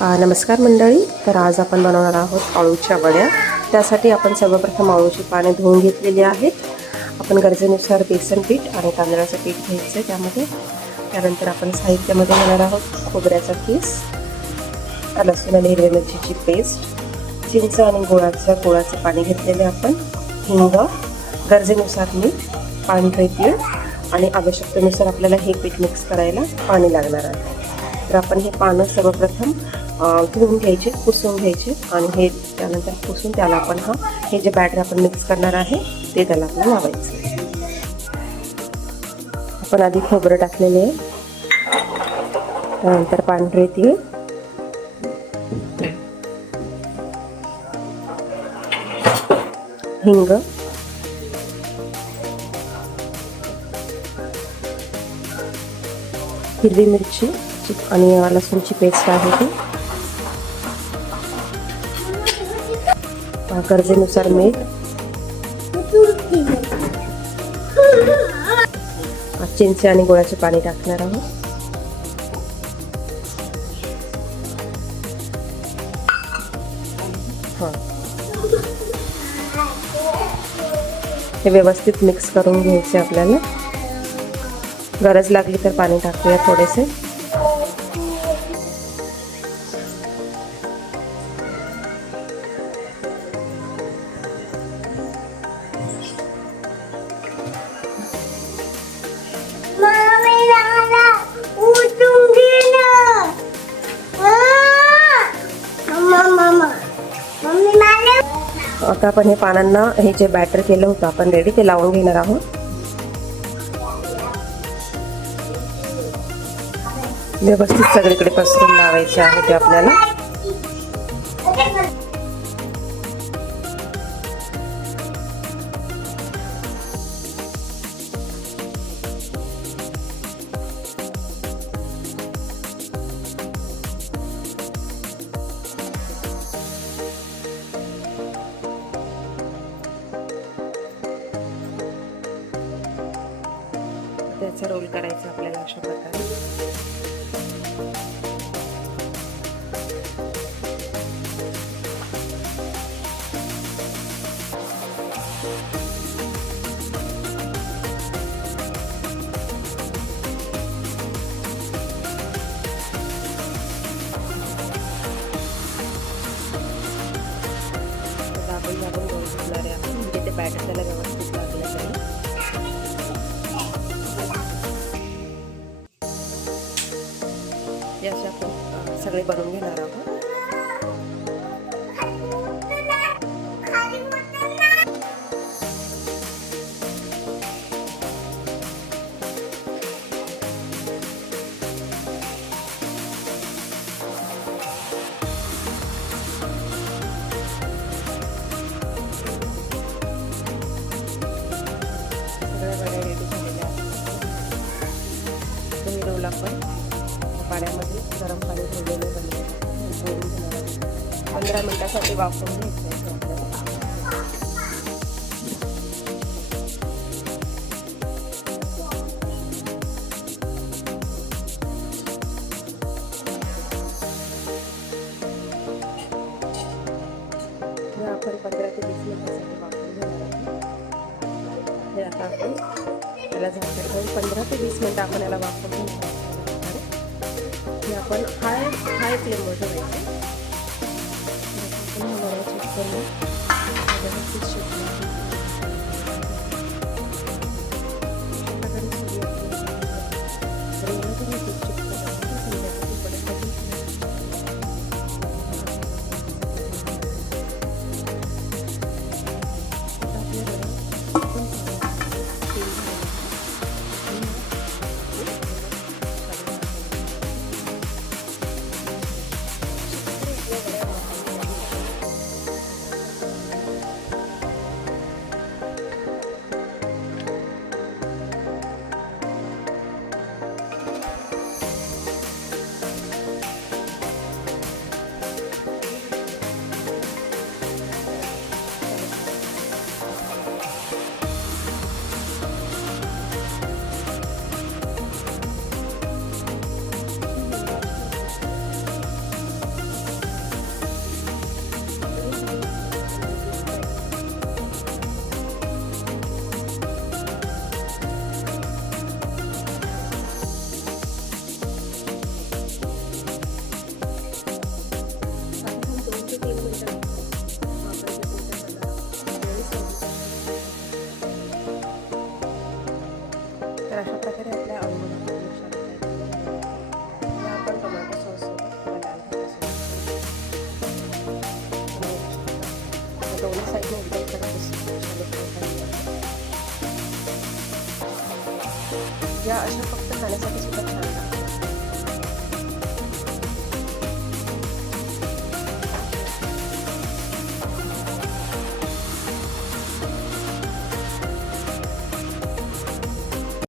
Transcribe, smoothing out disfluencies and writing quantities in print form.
नमस्कार मंडळी. तर आज आपण बनवणार आहोत अळूच्या वड्या. त्यासाठी आपण सर्वप्रथम अळूची पाने धुवून घेतलेली आहेत. आपण गरजेनुसार बेसन पीठ आणि तांदळाचं पीठ घ्यायचं आहे त्यामध्ये. त्यानंतर आपण साहित्यामध्ये घेणार आहोत खोबऱ्याचा किस, लसूण आणि हिरव्या मिरचीची पेस्ट, चिंच आणि गुळाचं पाणी घेतलेले आपण, हिंग, गरजेनुसार मीठ, पांढरे तीळ आणि आवश्यकतेनुसार आपल्याला हे पीठ मिक्स करायला पाणी लागणार आहे. तर आपण हे पानं सर्वप्रथम धुवून घ्यायचे, पुसून घ्यायचे आणि हे त्यानंतर पुसून त्याला आपण हे जे बॅटर आपण मिक्स करणार आहे ते त्याला आपण लावायचं. आपण आधी खोबरं टाकलेले आहे, त्यानंतर पांढरे तीळ, हिंग, हिरवी मिरची आणि लसूणची पेस्ट आहे ती, गरजेनुसार मीठ, चिंच आणि गुळाचे पाणी टाकणार आहोत. हे व्यवस्थित मिक्स करून घ्यायचे आपल्याला. गरज लागली तर पाणी टाकूया थोडेसे. आता आपण हे पानांना हे जे बॅटर केलं होतं आपण रेडी ते लावून घेणार आहोत. व्यवस्थित सगळीकडे पसरून लावायचे आहे ते आपल्याला. त्याचा रोल करायचा आपल्याला अशा प्रकारे. दाबून रोल करणार आहे आपण, म्हणजे ते बॅटर त्याला व्यवस्थित लागलं जाईल. हे असे आपण सगळे बनवून घेणार आहोत. सगळ्या वड्या रेडी झालेल्या आहेत. हे रोल आपण पाण्यामध्ये गरम पाणी ठेवलेलं बनवून घेणार आहे. 15 मिनिटासाठी वाफवून घ्यायचं आहे आपल्याला. हे आपण 15 ते 20 मिनिटासाठी वाफवून घेणार आहे. हे आता आपण त्याला झाकण ठेवून 15 ते 20 मिनिटं आपण याला वाफवून घेणार आहे. आपण हाय फ्लेमवर ठेवायचं. आपण वड्या चेक करून व्यवस्थित शिजवून अशा प्रकारे आपल्या अळूला या आपण टोमॅटो सॉस सोबत किंवा लाल दोन्ही साईडने एकदम या अशा फक्त खाण्यासाठी सुद्धा छान लागतात.